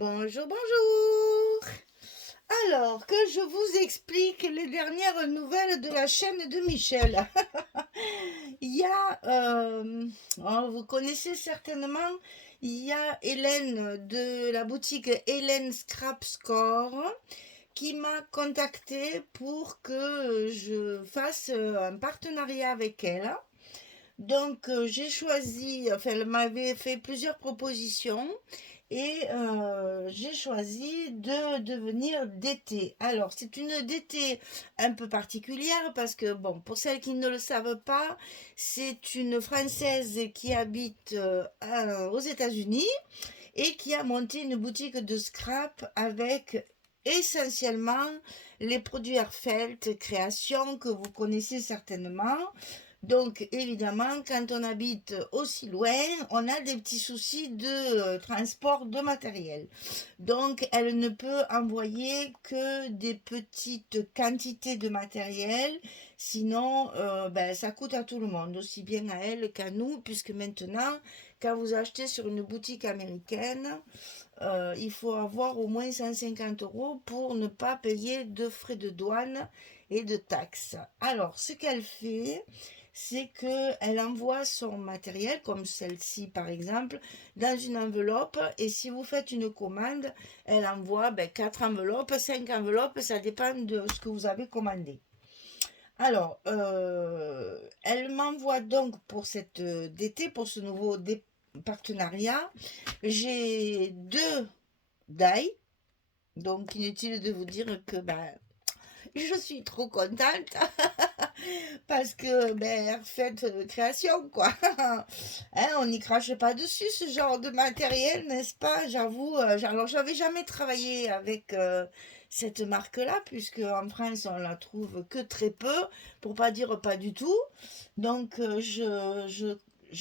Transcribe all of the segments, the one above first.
Bonjour, bonjour. Alors, que je vous explique les dernières nouvelles de la chaîne de Michel. Il y a, vous connaissez certainement, il y a Hélène de la boutique Hélène Scrap Score qui m'a contacté pour que je fasse un partenariat avec elle. Donc, j'ai choisi, enfin, elle m'avait fait plusieurs propositions et j'ai choisi de devenir DT. Alors, c'est une DT un peu particulière parce que, bon, pour celles qui ne le savent pas, c'est une Française qui habite aux États-Unis et qui a monté une boutique de scrap avec essentiellement les produits Airfelt Création que vous connaissez certainement. Donc, évidemment, quand on habite aussi loin, on a des petits soucis de transport de matériel. Donc, elle ne peut envoyer que des petites quantités de matériel, sinon, ça coûte à tout le monde, aussi bien à elle qu'à nous, puisque maintenant, quand vous achetez sur une boutique américaine, il faut avoir au moins 150 euros pour ne pas payer de frais de douane et de taxes. Alors, ce qu'elle fait, c'est qu'elle envoie son matériel, comme celle-ci par exemple, dans une enveloppe. Et si vous faites une commande, elle envoie 4 enveloppes, 5 enveloppes, ça dépend de ce que vous avez commandé. Alors, elle m'envoie donc pour cette DT, pour ce nouveau partenariat, j'ai 2 die. Donc, inutile de vous dire que je suis trop contente parce que faites création quoi. Hein, on n'y crache pas dessus ce genre de matériel, n'est-ce pas? J'avoue, alors j'avais jamais travaillé avec cette marque-là, puisque en France on la trouve que très peu, pour pas dire pas du tout. Donc je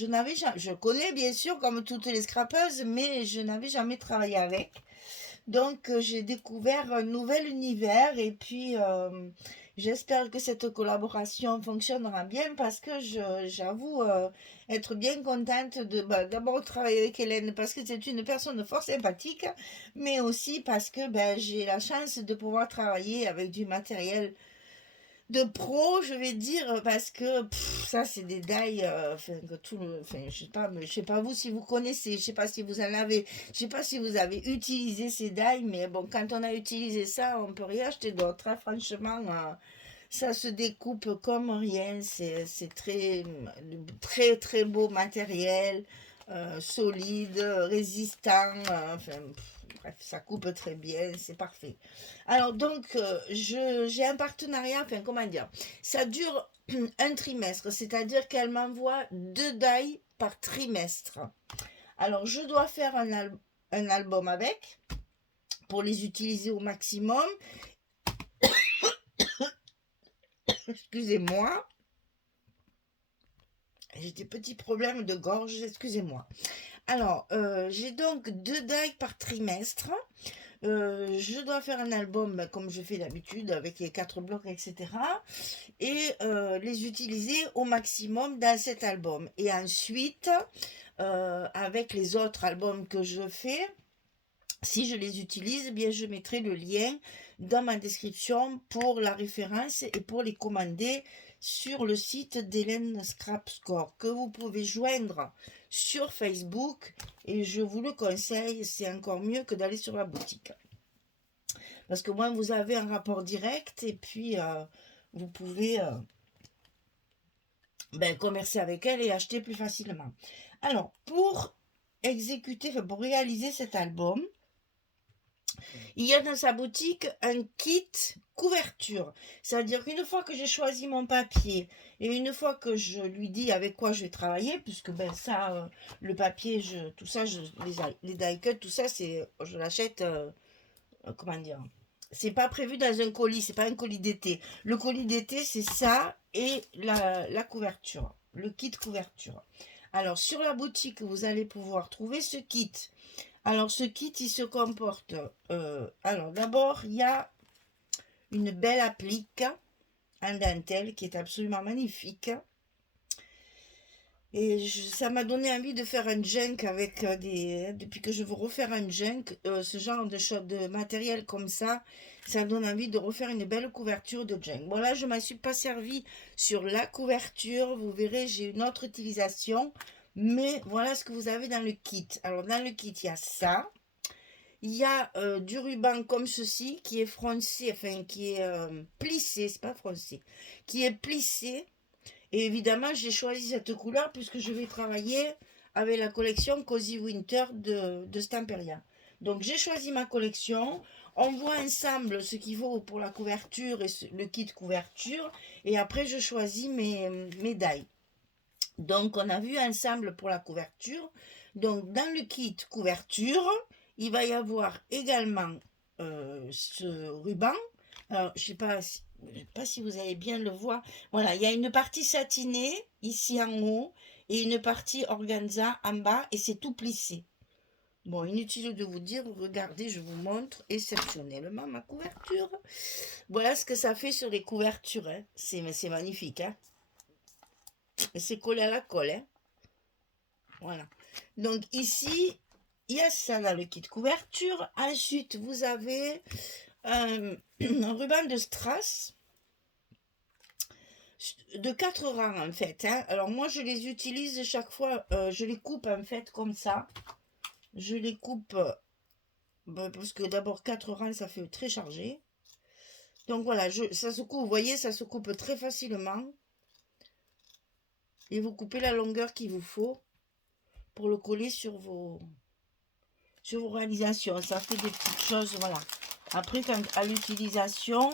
n'avais jamais, je connais bien sûr comme toutes les scrapeuses, mais je n'avais jamais travaillé avec. Donc, j'ai découvert un nouvel univers et puis j'espère que cette collaboration fonctionnera bien parce que j'avoue être bien contente de d'abord travailler avec Hélène parce que c'est une personne fort sympathique, mais aussi parce que j'ai la chance de pouvoir travailler avec du matériel de pro, je vais dire, parce que ça, c'est des die, enfin, que tout le, enfin, je sais pas, mais je sais pas vous si vous connaissez, je sais pas si vous en avez, je sais pas si vous avez utilisé ces die, mais bon, quand on a utilisé ça, on peut rien acheter d'autre, hein, franchement, ça se découpe comme rien, c'est très, très, très beau matériel, solide, résistant, enfin, bref, ça coupe très bien, c'est parfait. Alors donc, j'ai un partenariat, enfin comment dire, ça dure un trimestre, c'est-à-dire qu'elle m'envoie 2 die par trimestre. Alors je dois faire un album avec, pour les utiliser au maximum. Excusez-moi, j'ai des petits problèmes de gorge, excusez-moi. Alors, j'ai donc 2 die par trimestre. Je dois faire un album comme je fais d'habitude avec les 4 blocs, etc. Et les utiliser au maximum dans cet album. Et ensuite, avec les autres albums que je fais, si je les utilise, eh bien je mettrai le lien dans ma description pour la référence et pour les commander sur le site d'Hélène Scrap Score que vous pouvez joindre sur Facebook et je vous le conseille, c'est encore mieux que d'aller sur la boutique. Parce que moi, vous avez un rapport direct et puis vous pouvez commercer avec elle et acheter plus facilement. Alors, pour exécuter, enfin, pour réaliser cet album, il y a dans sa boutique un kit couverture. C'est-à-dire qu'une fois que j'ai choisi mon papier et une fois que je lui dis avec quoi je vais travailler, puisque le papier, tout ça, les die cut, tout ça, je l'achète, comment dire, c'est pas prévu dans un colis, c'est pas un colis d'été. Le colis d'été, c'est ça et la couverture, le kit couverture. Alors, sur la boutique, vous allez pouvoir trouver ce kit. Alors, ce kit, il se comporte. Alors, d'abord, il y a une belle applique en dentelle qui est absolument magnifique. Et ça m'a donné envie de faire un junk avec depuis que je veux refaire un junk, ce genre de matériel comme ça donne envie de refaire une belle couverture de junk. Bon là, je ne m'en suis pas servi sur la couverture. Vous verrez, j'ai une autre utilisation. Mais voilà ce que vous avez dans le kit. Alors dans le kit, il y a ça. Il y a du ruban comme ceci qui est froncé, enfin qui est plissé, c'est pas froncé, qui est plissé. Et évidemment, j'ai choisi cette couleur puisque je vais travailler avec la collection Cozy Winter de Stamperia. Donc j'ai choisi ma collection. On voit ensemble ce qu'il faut pour la couverture et le kit couverture. Et après, je choisis mes die. Donc on a vu ensemble pour la couverture. Donc dans le kit couverture, il va y avoir également ce ruban. Alors, je ne sais pas si vous allez bien le voir. Voilà, il y a une partie satinée ici en haut et une partie organza en bas et c'est tout plissé. Bon, inutile de vous dire, regardez, je vous montre exceptionnellement ma couverture. Voilà ce que ça fait sur les couvertures. Hein. C'est magnifique. Hein. C'est collé à la colle. Hein. Voilà. Donc ici, il y a ça dans le kit couverture. Ensuite, vous avez un ruban de strass de 4 rangs en fait. Hein. Alors moi, je les utilise chaque fois, je les coupe en fait comme ça. Je les coupe parce que d'abord 4 rangs, ça fait très chargé. Donc voilà, ça se coupe, vous voyez, ça se coupe très facilement. Et vous coupez la longueur qu'il vous faut pour le coller sur vos réalisations. Ça fait des petites choses, voilà. Après, à l'utilisation,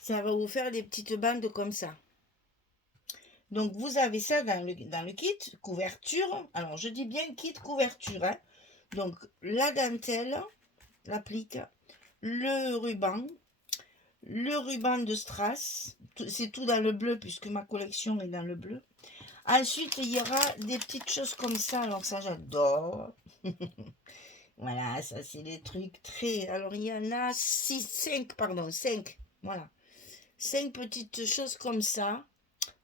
ça va vous faire des petites bandes comme ça. Donc, vous avez ça dans le kit couverture. Alors, je dis bien kit couverture. Hein. Donc, la dentelle, l'applique, le ruban de strass. C'est tout dans le bleu puisque ma collection est dans le bleu. Ensuite, il y aura des petites choses comme ça. Alors, ça, j'adore. Voilà, ça, c'est des trucs très... Alors, il y en a 5. Voilà. 5 petites choses comme ça.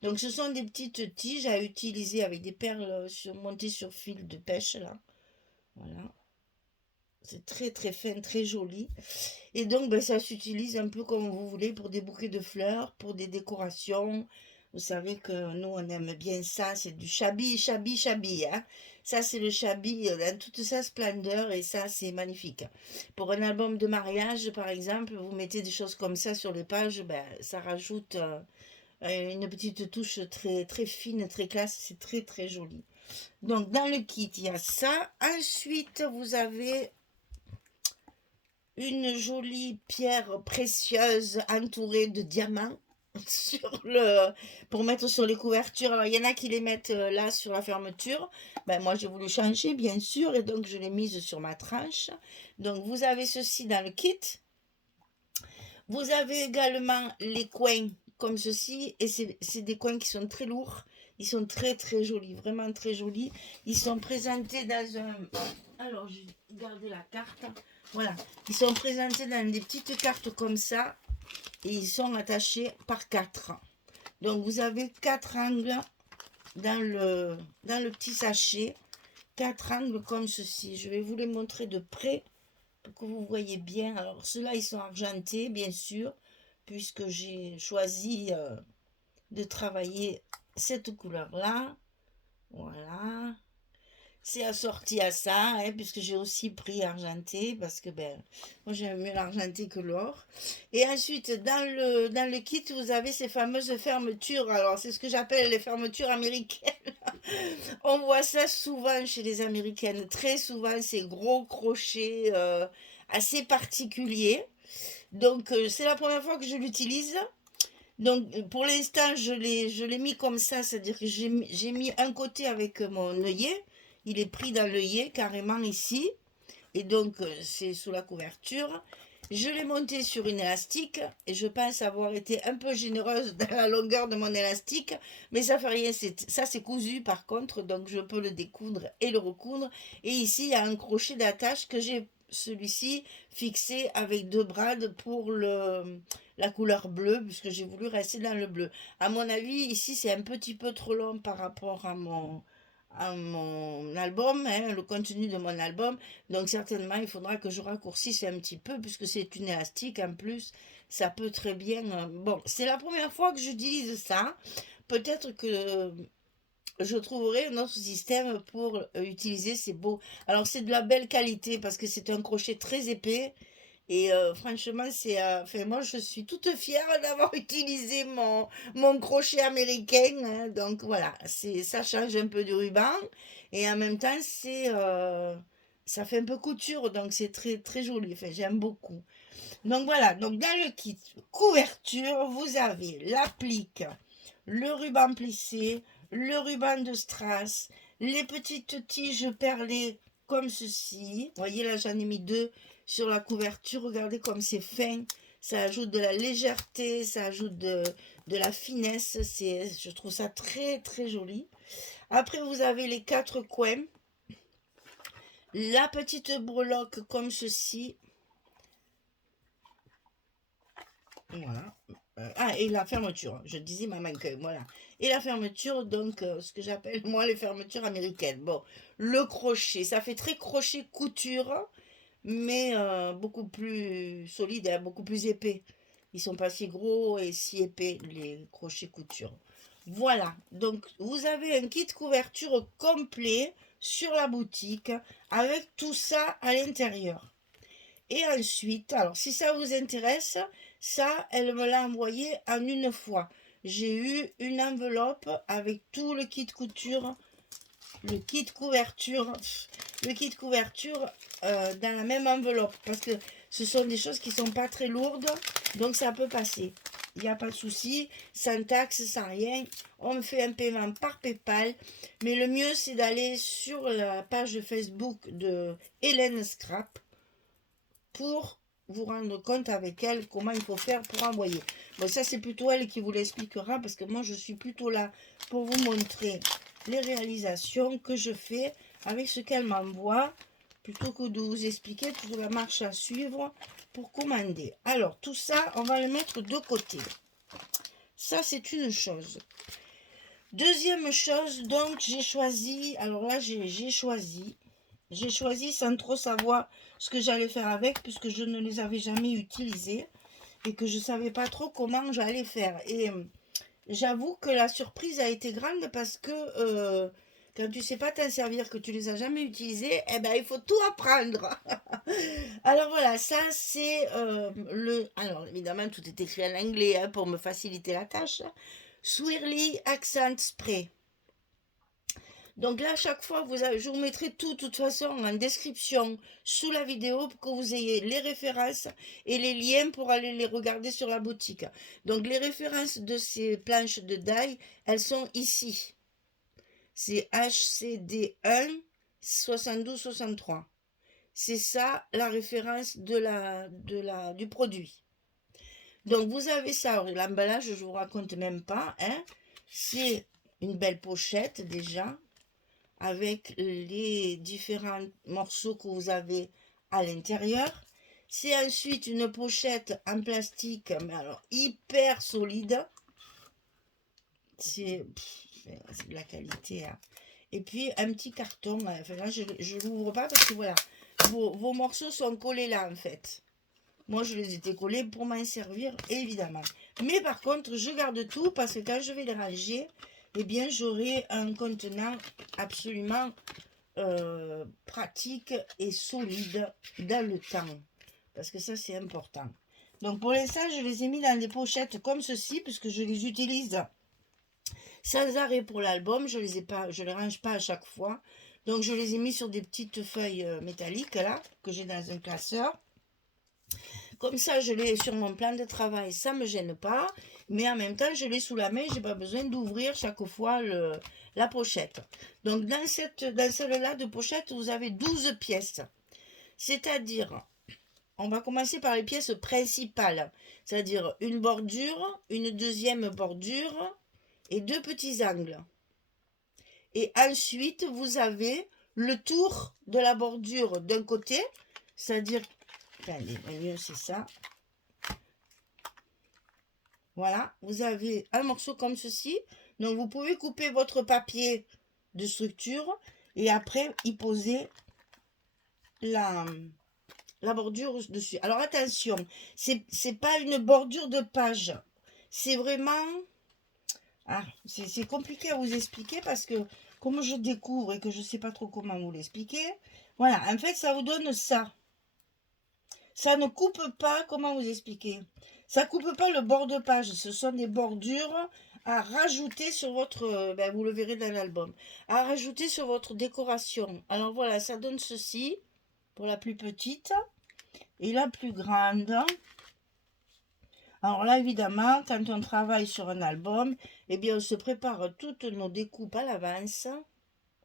Donc, ce sont des petites tiges à utiliser avec des perles montées sur fil de pêche, là. Voilà. C'est très, très fin, très joli. Et donc, ben, ça s'utilise un peu comme vous voulez pour des bouquets de fleurs, pour des décorations. Vous savez que nous, on aime bien ça. C'est du shabby. Hein. Ça, c'est le shabby dans toute sa splendeur. Et ça, c'est magnifique. Pour un album de mariage, par exemple, vous mettez des choses comme ça sur les pages. Ben, ça rajoute une petite touche très, très fine, très classe. C'est très, très joli. Donc, dans le kit, il y a ça. Ensuite, vous avez une jolie pierre précieuse entourée de diamants pour mettre sur les couvertures. Alors, il y en a qui les mettent là sur la fermeture. Ben, moi, j'ai voulu changer, bien sûr, et donc je l'ai mise sur ma tranche. Donc, vous avez ceci dans le kit. Vous avez également les coins comme ceci, et c'est des coins qui sont très lourds. Ils sont très, très jolis, vraiment très jolis. Ils sont présentés dans un... Alors, j'ai gardé la carte. Voilà, ils sont présentés dans des petites cartes comme ça et ils sont attachés par 4. Donc vous avez 4 angles dans le petit sachet, 4 angles comme ceci. Je vais vous les montrer de près pour que vous voyez bien. Alors ceux-là, ils sont argentés, bien sûr, puisque j'ai choisi de travailler cette couleur-là. Voilà. C'est assorti à ça, hein, puisque j'ai aussi pris argenté, parce que ben, moi j'aime mieux l'argenté que l'or. Et ensuite, dans le kit, vous avez ces fameuses fermetures. Alors, c'est ce que j'appelle les fermetures américaines. On voit ça souvent chez les Américaines. Très souvent, ces gros crochets assez particuliers. Donc, c'est la première fois que je l'utilise. Donc, pour l'instant, je l'ai mis comme ça, c'est-à-dire que j'ai mis un côté avec mon œillet. Il est pris dans l'œillet carrément ici. Et donc, c'est sous la couverture. Je l'ai monté sur une élastique. Et je pense avoir été un peu généreuse dans la longueur de mon élastique. Mais ça fait rien. Ça, c'est cousu par contre. Donc, je peux le découdre et le recoudre. Et ici, il y a un crochet d'attache que j'ai celui-ci fixé avec 2 brades pour la couleur bleue, puisque j'ai voulu rester dans le bleu. À mon avis, ici, c'est un petit peu trop long par rapport à mon album, hein, le contenu de mon album. Donc certainement, il faudra que je raccourcisse un petit peu, puisque c'est une élastique en plus. Ça peut très bien... bon, c'est la première fois que j'utilise ça. Peut-être que je trouverai un autre système pour utiliser ces beaux. Alors c'est de la belle qualité parce que c'est un crochet très épais et franchement c'est. Enfin moi je suis toute fière d'avoir utilisé mon crochet américain. Hein. Donc voilà, ça change un peu du ruban et en même temps ça fait un peu couture donc c'est très très joli. Enfin j'aime beaucoup. Donc voilà, donc dans le kit couverture vous avez l'applique, le ruban plissé, le ruban de strass, les petites tiges perlées comme ceci. Vous voyez là j'en ai mis 2 sur la couverture. Regardez comme c'est fin. Ça ajoute de la légèreté, ça ajoute de la finesse. Je trouve ça très très joli. Après vous avez les 4 coins. La petite breloque comme ceci. Voilà. Et la fermeture. Je disais ma manqueur. Voilà. Et la fermeture, donc, ce que j'appelle, moi, les fermetures américaines. Bon, le crochet. Ça fait très crochet couture, mais beaucoup plus solide et beaucoup plus épais. Ils sont pas si gros et si épais, les crochets couture. Voilà. Donc, vous avez un kit couverture complet sur la boutique avec tout ça à l'intérieur. Et ensuite, alors si ça vous intéresse, ça, elle me l'a envoyé en une fois. J'ai eu une enveloppe avec tout le kit couture, le kit couverture, dans la même enveloppe. Parce que ce sont des choses qui ne sont pas très lourdes, donc ça peut passer. Il n'y a pas de souci, sans taxe, sans rien. On me fait un paiement par PayPal. Mais le mieux, c'est d'aller sur la page Facebook de Hélène Scrap pour vous rendre compte avec elle comment il faut faire pour envoyer. Bon, ça c'est plutôt elle qui vous l'expliquera parce que moi je suis plutôt là pour vous montrer les réalisations que je fais avec ce qu'elle m'envoie plutôt que de vous expliquer toute la marche à suivre pour commander. Alors tout ça, on va le mettre de côté. Ça c'est une chose. Deuxième chose, donc j'ai choisi, alors là j'ai choisi sans trop savoir ce que j'allais faire avec, puisque je ne les avais jamais utilisés et que je ne savais pas trop comment j'allais faire. Et j'avoue que la surprise a été grande parce que quand tu ne sais pas t'en servir, que tu ne les as jamais utilisés, eh ben, il faut tout apprendre. Alors voilà, ça c'est Alors évidemment, tout est écrit en anglais hein, pour me faciliter la tâche. Swirly Accent Spray. Donc là, à chaque fois, je vous mettrai tout, de toute façon, en description sous la vidéo pour que vous ayez les références et les liens pour aller les regarder sur la boutique. Donc les références de ces planches de die, elles sont ici. C'est HCD1 7263. C'est ça la référence du produit. Donc vous avez ça, l'emballage, je vous raconte même pas. Hein. C'est une belle pochette déjà, avec les différents morceaux que vous avez à l'intérieur. C'est ensuite une pochette en plastique, mais alors hyper solide. C'est de la qualité. Hein. Et puis un petit carton. Enfin, là, je ne l'ouvre pas parce que voilà, vos morceaux sont collés là en fait. Moi, je les ai collés pour m'en servir, évidemment. Mais par contre, je garde tout parce que quand je vais les ranger, eh bien, j'aurai un contenant absolument pratique et solide dans le temps. Parce que ça, c'est important. Donc, pour l'instant, je les ai mis dans des pochettes comme ceci, puisque je les utilise sans arrêt pour l'album. Je les range pas à chaque fois. Donc, je les ai mis sur des petites feuilles métalliques, là, que j'ai dans un classeur. Comme ça, je l'ai sur mon plan de travail, ça ne me gêne pas. Mais en même temps, je l'ai sous la main, je n'ai pas besoin d'ouvrir chaque fois la pochette. Donc, dans celle-là de pochette, vous avez 12 pièces. C'est-à-dire, on va commencer par les pièces principales. C'est-à-dire une bordure, une deuxième bordure et 2 petits angles. Et ensuite, vous avez le tour de la bordure d'un côté, C'est-à-dire, allez, le mieux c'est ça. Voilà, vous avez un morceau comme ceci. Donc vous pouvez couper votre papier de structure et après y poser la, la bordure dessus. Alors attention, c'est pas une bordure de page. C'est vraiment... Ah, c'est compliqué à vous expliquer parce que comme je découvre et que je ne sais pas trop comment vous l'expliquer, voilà, en fait, ça vous donne ça. Ça ne coupe pas, comment vous expliquer? Ça coupe pas le bord de page. Ce sont des bordures à rajouter sur votre... ben, vous le verrez dans l'album. À rajouter sur votre décoration. Alors voilà, ça donne ceci pour la plus petite et la plus grande. Alors là, évidemment, quand on travaille sur un album, eh bien, on se prépare toutes nos découpes à l'avance.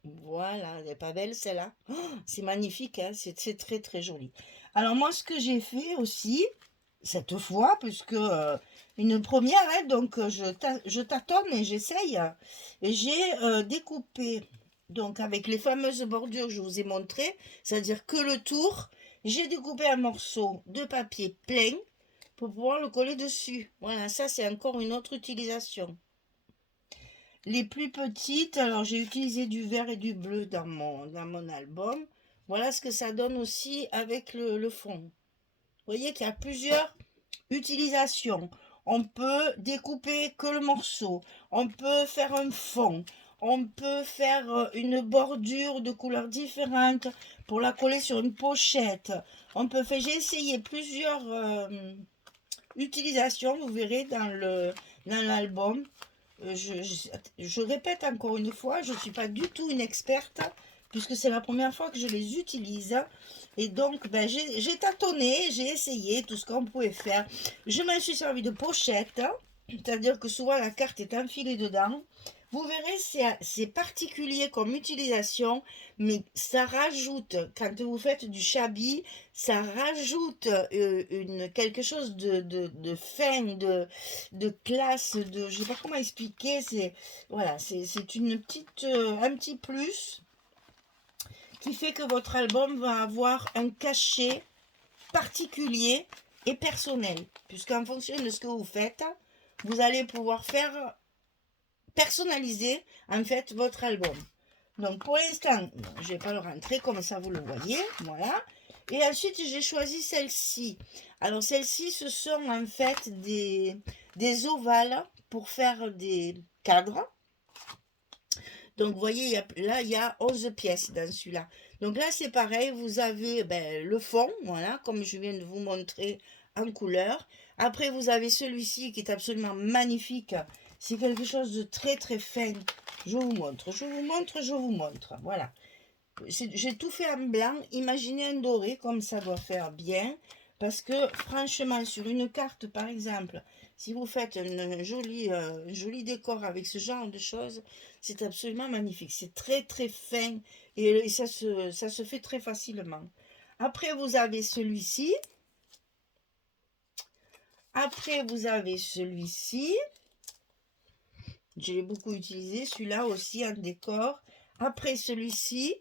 Voilà, elle n'est pas belle celle-là. Oh, c'est magnifique, hein, c'est très très joli. Alors moi, ce que j'ai fait aussi, cette fois, puisque une première, hein, donc je tâtonne et j'essaye. Et j'ai découpé, donc avec les fameuses bordures que je vous ai montrées, c'est-à-dire que le tour, j'ai découpé un morceau de papier plein pour pouvoir le coller dessus. Voilà, ça c'est encore une autre utilisation. Les plus petites, alors j'ai utilisé du vert et du bleu dans mon album. Voilà ce que ça donne aussi avec le fond. Vous voyez qu'il y a plusieurs utilisations. On peut découper que le morceau. On peut faire un fond. On peut faire une bordure de couleurs différentes pour la coller sur une pochette. On peut faire, j'ai essayé plusieurs utilisations, vous verrez dans l'album. Je répète encore une fois, je ne suis pas du tout une experte, puisque c'est la première fois que je les utilise. Et donc, ben, j'ai tâtonné, j'ai essayé tout ce qu'on pouvait faire. Je m'en suis servi de pochette, c'est-à-dire que souvent la carte est enfilée dedans. Vous verrez, c'est particulier comme utilisation, mais ça rajoute, quand vous faites du shabby, ça rajoute quelque chose de fin, de classe, je ne sais pas comment expliquer, voilà, c'est une petite, un petit plus qui fait que votre album va avoir un cachet particulier et personnel, puisqu'en fonction de ce que vous faites, vous allez pouvoir faire personnaliser en fait votre album. Donc pour l'instant, je vais pas le rentrer comme ça vous le voyez, voilà. Et ensuite j'ai choisi celle-ci. Alors celle-ci, ce sont en fait des ovales pour faire des cadres. Donc vous voyez, là il y a 11 pièces dans celui-là. Donc là c'est pareil, vous avez le fond, voilà, comme je viens de vous montrer en couleur. Après vous avez celui-ci qui est absolument magnifique. C'est quelque chose de très très fin. Je vous montre, je vous montre, je vous montre. Voilà. J'ai tout fait en blanc. Imaginez un doré comme ça doit faire bien. Parce que franchement, sur une carte par exemple, si vous faites un joli décor avec ce genre de choses, c'est absolument magnifique. C'est très très fin et ça se fait très facilement. Après, vous avez celui-ci. Après, vous avez celui-ci. Je l'ai beaucoup utilisé. Celui-là aussi en décor. Après, celui-ci,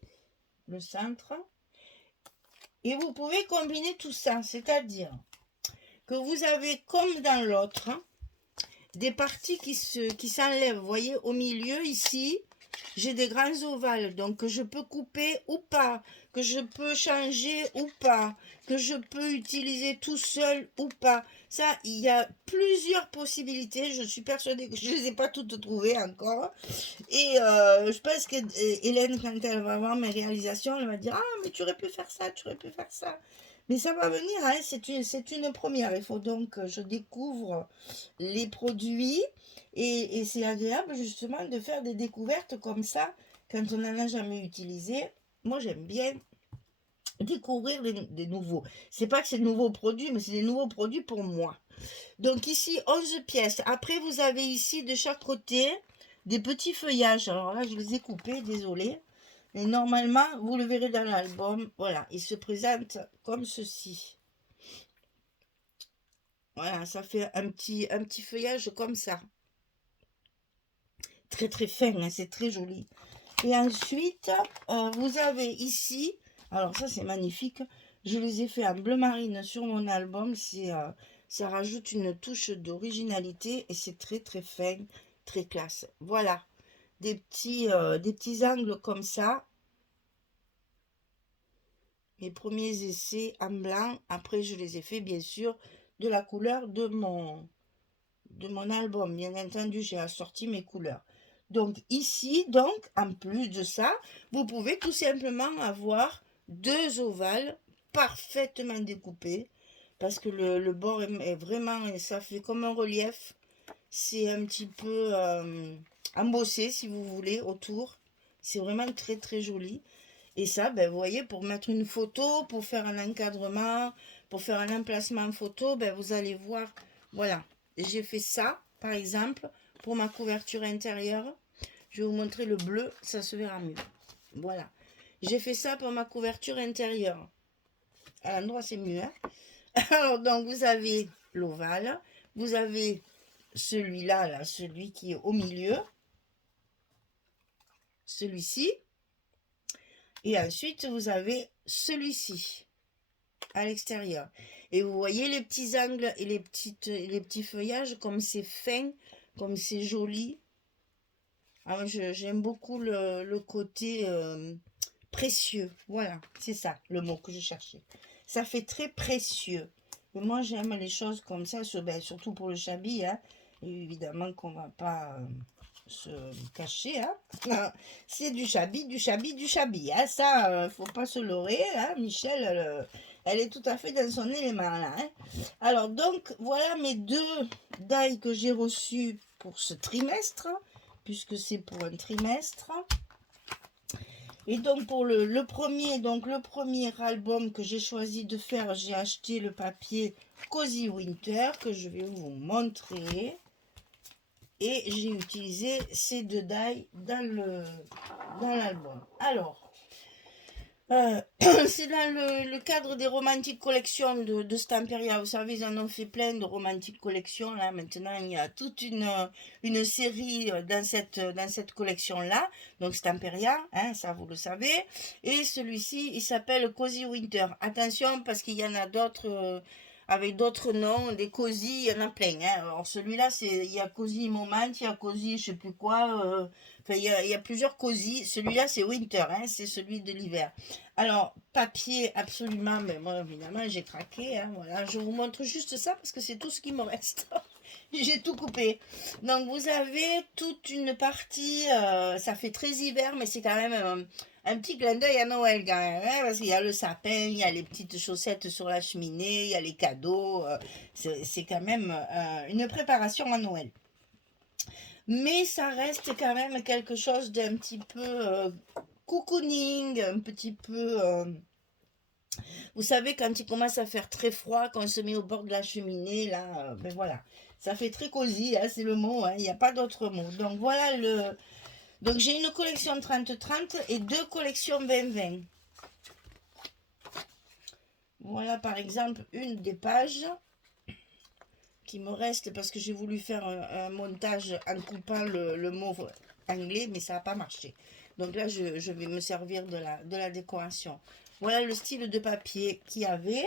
le centre. Et vous pouvez combiner tout ça. C'est-à-dire que vous avez, comme dans l'autre, des parties qui s'enlèvent. Vous voyez, au milieu, ici, j'ai des grands ovales. Donc, que je peux couper ou pas. Que je peux changer ou pas. Que je peux utiliser tout seul ou pas. Ça, il y a plusieurs possibilités. Je suis persuadée que je ne les ai pas toutes trouvées encore. Et je pense que Hélène, quand elle va voir mes réalisations, elle va dire « Ah, mais tu aurais pu faire ça, tu aurais pu faire ça. » Mais ça va venir, hein, c'est une première. Il faut donc que je découvre les produits. Et c'est agréable justement de faire des découvertes comme ça quand on n'en a jamais utilisé. Moi, j'aime bien découvrir des nouveaux. C'est pas que c'est de nouveaux produits, mais c'est des nouveaux produits pour moi. Donc ici, 11 pièces. Après, vous avez ici de chaque côté des petits feuillages. Alors là, je les ai coupés, désolé. Mais normalement, vous le verrez dans l'album. Voilà, il se présente comme ceci. Voilà, ça fait un petit feuillage comme ça. Très très fin, hein, c'est très joli. Et ensuite, vous avez ici, alors ça c'est magnifique, Je les ai fait en bleu marine sur mon album. Ça rajoute une touche d'originalité et c'est très très fin, très classe. Voilà, des petits angles comme ça. Mes premiers essais en blanc. Après, je les ai fait bien sûr de la couleur de mon album. Bien entendu, j'ai assorti mes couleurs. Donc ici, donc, en plus de ça, vous pouvez tout simplement avoir deux ovales parfaitement découpés parce que le bord est vraiment, ça fait comme un relief. C'est un petit peu embossé, si vous voulez, autour. C'est vraiment très très joli. Et ça, ben, vous voyez, pour mettre une photo, pour faire un encadrement, pour faire un emplacement photo, ben, vous allez voir, voilà, j'ai fait ça, par exemple, pour ma couverture intérieure. Je vais vous montrer le bleu, ça se verra mieux. Voilà. J'ai fait ça pour ma couverture intérieure. À l'endroit, c'est mieux. Hein. Alors, donc, vous avez l'ovale. Vous avez celui-là, là, celui qui est au milieu. Celui-ci. Et ensuite, vous avez celui-ci à l'extérieur. Et vous voyez les petits angles et les petits feuillages, comme c'est fin, comme c'est joli. Ah, j'aime beaucoup le côté précieux. Voilà, c'est ça le mot que je cherchais. Ça fait très précieux. Et moi, j'aime les choses comme ça, surtout pour le chablis. Hein. Et évidemment qu'on va pas se cacher. Hein. C'est du chablis, du chablis, du chablis. Hein. Ça, faut pas se leurrer. Hein. Michel, elle est tout à fait dans son élément. Là, hein. Alors, donc, voilà mes deux die que j'ai reçus pour ce trimestre puisque c'est pour un trimestre. Et donc pour le premier album que j'ai choisi de faire, j'ai acheté le papier Cozy Winter que je vais vous montrer. Et j'ai utilisé ces deux die dans l'album. Alors, c'est dans le cadre des romantiques collections de Stamperia. Vous savez, ils en ont fait plein de romantiques collections. Là, maintenant, il y a toute une série dans cette collection-là. Donc, Stamperia, hein, ça vous le savez. Et celui-ci, il s'appelle Cozy Winter. Attention, parce qu'il y en a d'autres avec d'autres noms. Des Cozy, il y en a plein. Hein. Alors, celui-là, il y a Cozy Moment, il y a Cozy je sais plus quoi. Enfin, il y a plusieurs Cozy. Celui-là, c'est Winter, hein, c'est celui de l'hiver. Alors, papier, absolument, mais moi, évidemment, j'ai craqué. Hein, voilà. Je vous montre juste ça parce que c'est tout ce qui me reste. J'ai tout coupé. Donc, vous avez toute une partie, ça fait très hiver, mais c'est quand même un petit clin d'œil à Noël, quand même. Hein, parce qu'il y a le sapin, il y a les petites chaussettes sur la cheminée, il y a les cadeaux. C'est quand même une préparation à Noël. Mais ça reste quand même quelque chose d'un petit peu cocooning, un petit peu... vous savez, quand il commence à faire très froid, quand on se met au bord de la cheminée, là, ben voilà. Ça fait très cosy, hein, c'est le mot, hein, il n'y a pas d'autre mot. Donc voilà Donc j'ai une collection 30-30 et deux collections 20-20. Voilà par exemple une des pages qui me reste parce que j'ai voulu faire un montage en coupant le mot anglais, mais ça n'a pas marché. Donc là, je vais me servir de la décoration. Voilà le style de papier qu'il y avait.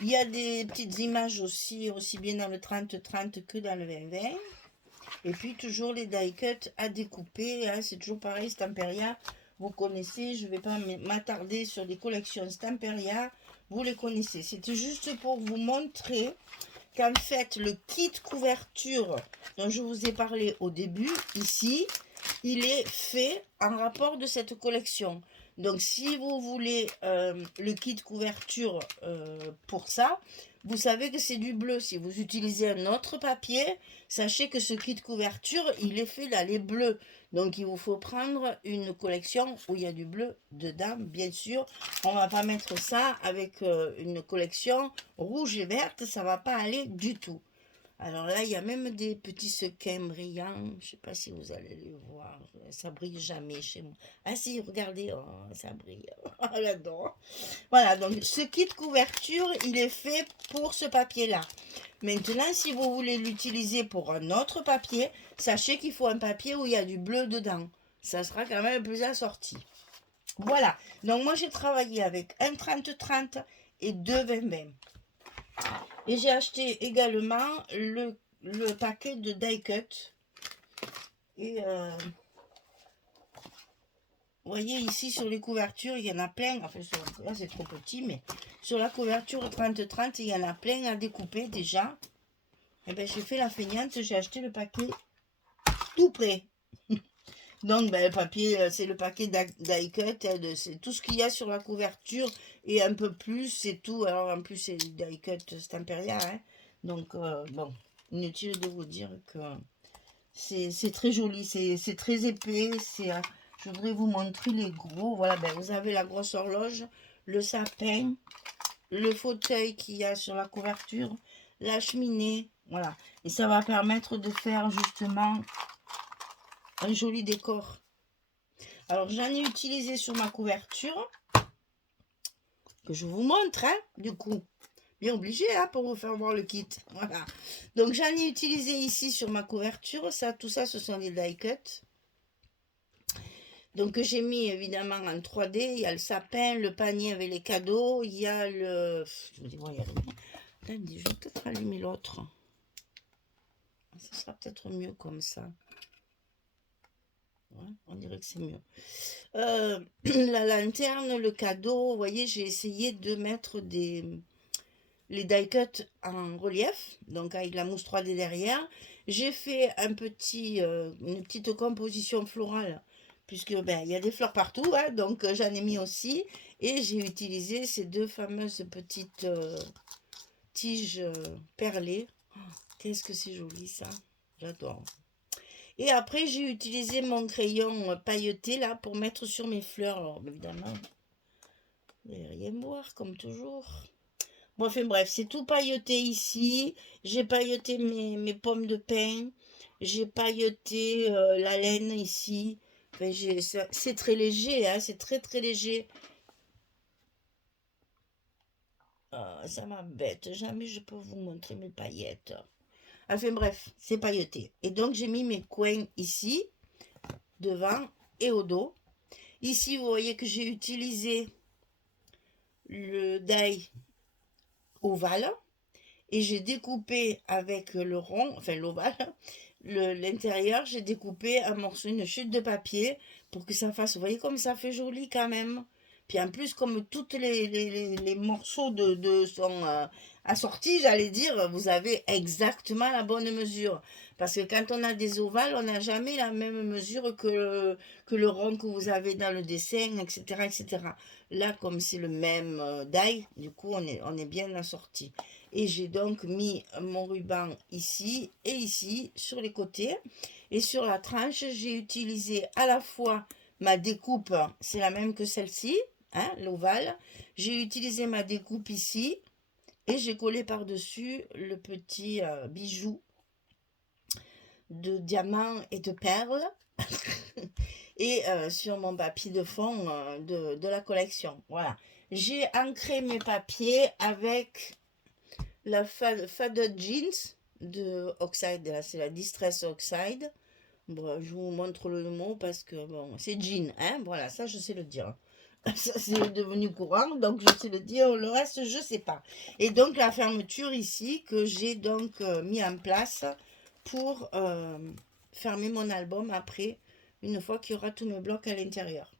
Il y a des petites images aussi bien dans le 30-30 que dans le 20-20. Et puis toujours les die cuts à découper. Hein, c'est toujours pareil, Stamperia. Vous connaissez, je ne vais pas m'attarder sur les collections Stamperia. Vous les connaissez. C'était juste pour vous montrer qu'en fait, le kit couverture dont je vous ai parlé au début, ici, il est fait en rapport de cette collection. Donc, si vous voulez le kit couverture pour ça, vous savez que c'est du bleu. Si vous utilisez un autre papier, sachez que ce kit couverture, il est fait dans les bleus. Donc, il vous faut prendre une collection où il y a du bleu dedans, bien sûr. On ne va pas mettre ça avec une collection rouge et verte, ça ne va pas aller du tout. Alors là, il y a même des petits sequins brillants. Je ne sais pas si vous allez les voir. Ça brille jamais chez moi. Ah si, regardez, oh, ça brille. Oh, j'adore. Voilà, donc ce kit couverture, il est fait pour ce papier-là. Maintenant, si vous voulez l'utiliser pour un autre papier, sachez qu'il faut un papier où il y a du bleu dedans. Ça sera quand même plus assorti. Voilà. Donc, moi, j'ai travaillé avec un 30-30 et deux 20-20. Et j'ai acheté également le paquet de die cut. Et vous voyez ici sur les couvertures, il y en a plein. Enfin, là c'est trop petit, mais sur la couverture 30-30, il y en a plein à découper déjà. Et bien j'ai fait la feignante, j'ai acheté le paquet tout prêt. Donc ben, le papier, c'est le paquet die cut, c'est tout ce qu'il y a sur la couverture et un peu plus, c'est tout. Alors en plus c'est die cut Stamperia, hein. Donc bon, inutile de vous dire que c'est très joli, c'est très épais, je voudrais vous montrer les gros. Voilà, ben, vous avez la grosse horloge, le sapin, le fauteuil qu'il y a sur la couverture, la cheminée, voilà. Et ça va permettre de faire justement un joli décor. Alors, j'en ai utilisé sur ma couverture, que je vous montre, hein, du coup. Bien obligé, hein, pour vous faire voir le kit. Voilà. Donc, j'en ai utilisé ici sur ma couverture. Ça, tout ça, ce sont des die cut. Donc, j'ai mis évidemment en 3D. Il y a le sapin, le panier avec les cadeaux. Il y a le... Je me dis, bon, il y a le... Je vais peut-être allumer l'autre. Ça sera peut-être mieux comme ça. Ouais, on dirait que c'est mieux. La lanterne, le cadeau. Vous voyez, j'ai essayé de mettre les die cut en relief, donc avec la mousse 3D derrière. J'ai fait une petite composition florale, puisque ben, il y a des fleurs partout, hein, donc j'en ai mis aussi. Et j'ai utilisé ces deux fameuses petites tiges perlées. Oh, qu'est-ce que c'est joli ça, j'adore. Et après, j'ai utilisé mon crayon pailleté là pour mettre sur mes fleurs. Alors, évidemment, vous n'allez rien voir comme toujours. Bon, enfin bref, c'est tout pailleté ici. J'ai pailleté mes pommes de pin. J'ai pailleté la laine ici. Enfin, c'est très léger, hein, c'est très très léger. Ah, ça m'embête. Jamais je peux vous montrer mes paillettes. Enfin bref, c'est pailleté. Et donc, j'ai mis mes coins ici, devant et au dos. Ici, vous voyez que j'ai utilisé le die ovale. Et j'ai découpé avec le rond, enfin l'ovale, l'intérieur, j'ai découpé un morceau, une chute de papier pour que ça fasse, vous voyez comme ça fait joli quand même. Puis en plus, comme tous les morceaux sont assortis, j'allais dire, vous avez exactement la bonne mesure. Parce que quand on a des ovales, on n'a jamais la même mesure que le rond que vous avez dans le dessin, etc. etc. Là, comme c'est le même die, du coup, on est bien assorti. Et j'ai donc mis mon ruban ici et ici sur les côtés. Et sur la tranche, j'ai utilisé à la fois ma découpe, c'est la même que celle-ci, hein, l'ovale. J'ai utilisé ma découpe ici et j'ai collé par-dessus le petit bijou de diamants et de perles. Et sur mon papier de fond de la collection. Voilà. J'ai ancré mes papiers avec la Faded Jeans de Oxide, là c'est la Distress Oxide. Bon, je vous montre le mot parce que bon, c'est jean, hein, voilà, ça je sais le dire. Ça c'est devenu courant, donc je sais le dire, le reste je sais pas. Et donc la fermeture ici que j'ai donc mis en place pour fermer mon album après, une fois qu'il y aura tous mes blocs à l'intérieur.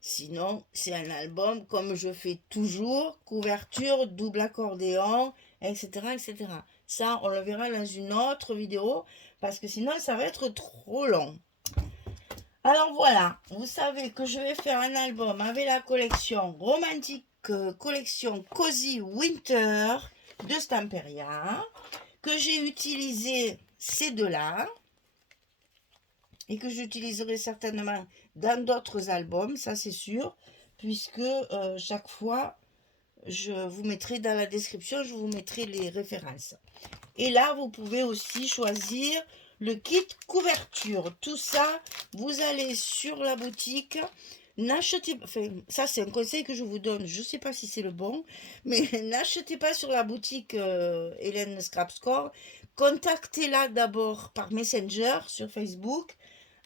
Sinon, c'est un album comme je fais toujours, couverture, double accordéon, etc., etc. Ça, on le verra dans une autre vidéo, parce que sinon, ça va être trop long. Alors voilà, vous savez que je vais faire un album avec la collection Romantique Collection Cozy Winter de Stamperia, que j'ai utilisé ces deux-là, et que j'utiliserai certainement dans d'autres albums, ça c'est sûr, puisque chaque fois, je vous mettrai dans la description, je vous mettrai les références. Et là, vous pouvez aussi choisir le kit couverture. Tout ça, vous allez sur la boutique. N'achetez, enfin, ça c'est un conseil que je vous donne, je ne sais pas si c'est le bon, mais n'achetez pas sur la boutique Hélène Scrap Score. Contactez-la d'abord par Messenger sur Facebook.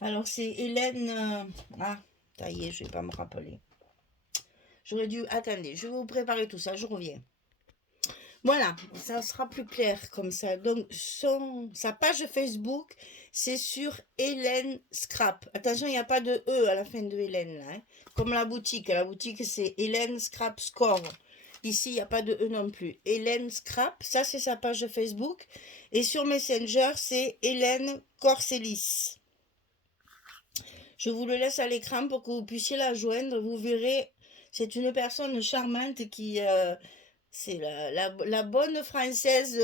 Alors c'est Hélène, ah, ça y est, je ne vais pas me rappeler. J'aurais dû... Attendez, je vais vous préparer tout ça, je reviens. Voilà, ça sera plus clair comme ça. Donc, sa page Facebook, c'est sur Hélène Scrap. Attention, il n'y a pas de E à la fin de Hélène, là, hein. Comme la boutique. La boutique, c'est Hélène Scrap Score. Ici, il n'y a pas de E non plus. Hélène Scrap, ça, c'est sa page Facebook. Et sur Messenger, c'est Hélène Corselis. Je vous le laisse à l'écran pour que vous puissiez la joindre. Vous verrez, c'est une personne charmante qui... c'est la bonne française,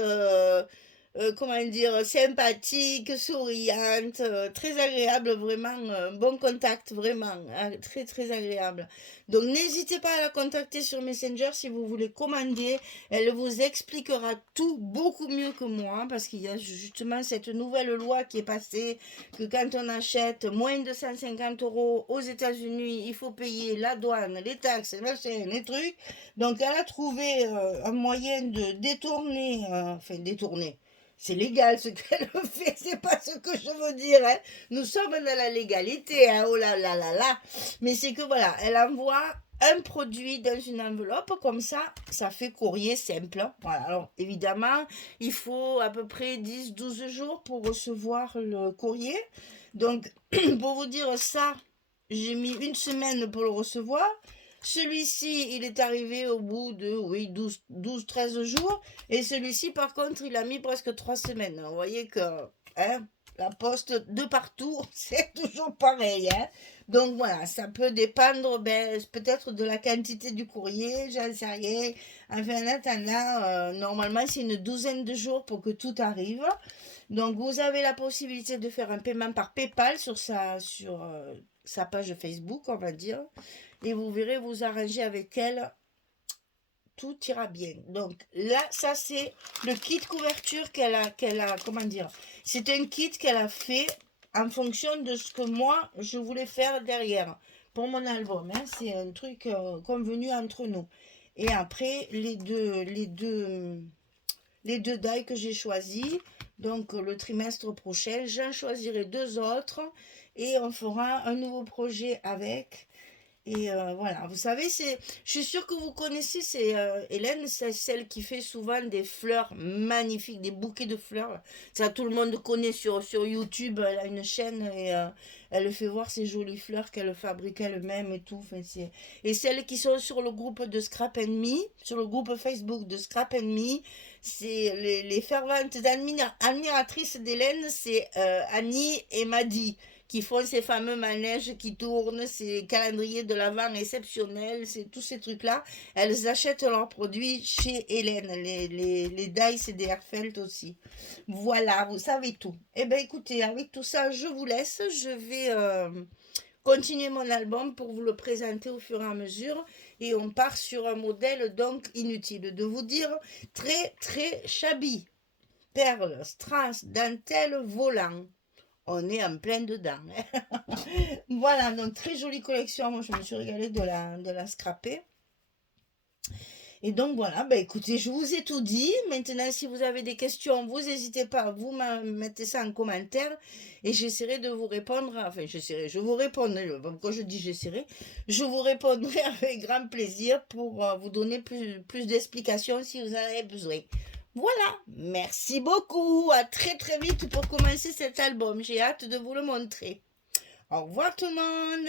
comment dire, sympathique, souriante, très agréable, vraiment, bon contact, vraiment, hein, très très agréable. Donc n'hésitez pas à la contacter sur Messenger si vous voulez commander. Elle vous expliquera tout beaucoup mieux que moi, parce qu'il y a justement cette nouvelle loi qui est passée, que quand on achète moins de 150 euros aux États-Unis, il faut payer la douane, les taxes, les machins, les trucs. Donc elle a trouvé un moyen de détourner, enfin détourner. C'est légal ce qu'elle fait, c'est pas ce que je veux dire, hein. Nous sommes dans la légalité, hein. Oh là là là là. Mais c'est que voilà, elle envoie un produit dans une enveloppe, comme ça fait courrier simple. Voilà, alors évidemment, il faut à peu près 10-12 jours pour recevoir le courrier. Donc, pour vous dire ça, j'ai mis une semaine pour le recevoir. Celui-ci, il est arrivé au bout de, oui, 12-13 jours. Et celui-ci, par contre, il a mis presque 3 semaines. Vous voyez que, hein, la poste de partout, c'est toujours pareil, hein. Donc voilà, ça peut dépendre peut-être de la quantité du courrier, j'en sais rien. Enfin, en attendant, normalement, c'est une douzaine de jours pour que tout arrive. Donc vous avez la possibilité de faire un paiement par PayPal sur sa page Facebook, on va dire. Et vous verrez, vous arranger avec elle, tout ira bien. Donc là, ça c'est le kit couverture qu'elle a, comment dire, c'est un kit qu'elle a fait en fonction de ce que moi, je voulais faire derrière pour mon album, hein. C'est un truc convenu entre nous. Et après, les deux die que j'ai choisis, donc le trimestre prochain, j'en choisirai 2 autres et on fera un nouveau projet avec. Et voilà, vous savez, je suis sûre que vous connaissez, c'est Hélène, c'est celle qui fait souvent des fleurs magnifiques, des bouquets de fleurs. Ça, tout le monde connaît sur YouTube, elle a une chaîne et elle fait voir ces jolies fleurs qu'elle fabrique elle-même et tout. Enfin, et celles qui sont sur le groupe de Scrap Me, sur le groupe Facebook de Scrap Me, c'est les ferventes admiratrices d'Hélène, c'est Annie et Maddy qui font ces fameux manèges qui tournent, ces calendriers de l'Avent exceptionnels, c'est tous ces trucs-là. Elles achètent leurs produits chez Hélène, les Dice et des Herfeld aussi. Voilà, vous savez tout. Eh bien, écoutez, avec tout ça, je vous laisse. Je vais continuer mon album pour vous le présenter au fur et à mesure. Et on part sur un modèle, donc, inutile de vous dire, très, très shabby. Perles, strass, dentelle, volant. On est en plein dedans, hein. Voilà, donc très jolie collection. Moi, je me suis régalée de la scraper. Et donc voilà, bah écoutez, je vous ai tout dit. Maintenant, si vous avez des questions, vous n'hésitez pas, vous mettez ça en commentaire et j'essaierai de vous répondre. Enfin, je vous répondrai. Quand je dis j'essaierai, je vous répondrai avec grand plaisir pour vous donner plus d'explications si vous en avez besoin. Voilà, merci beaucoup. À très très vite pour commencer cet album. J'ai hâte de vous le montrer. Au revoir tout le monde.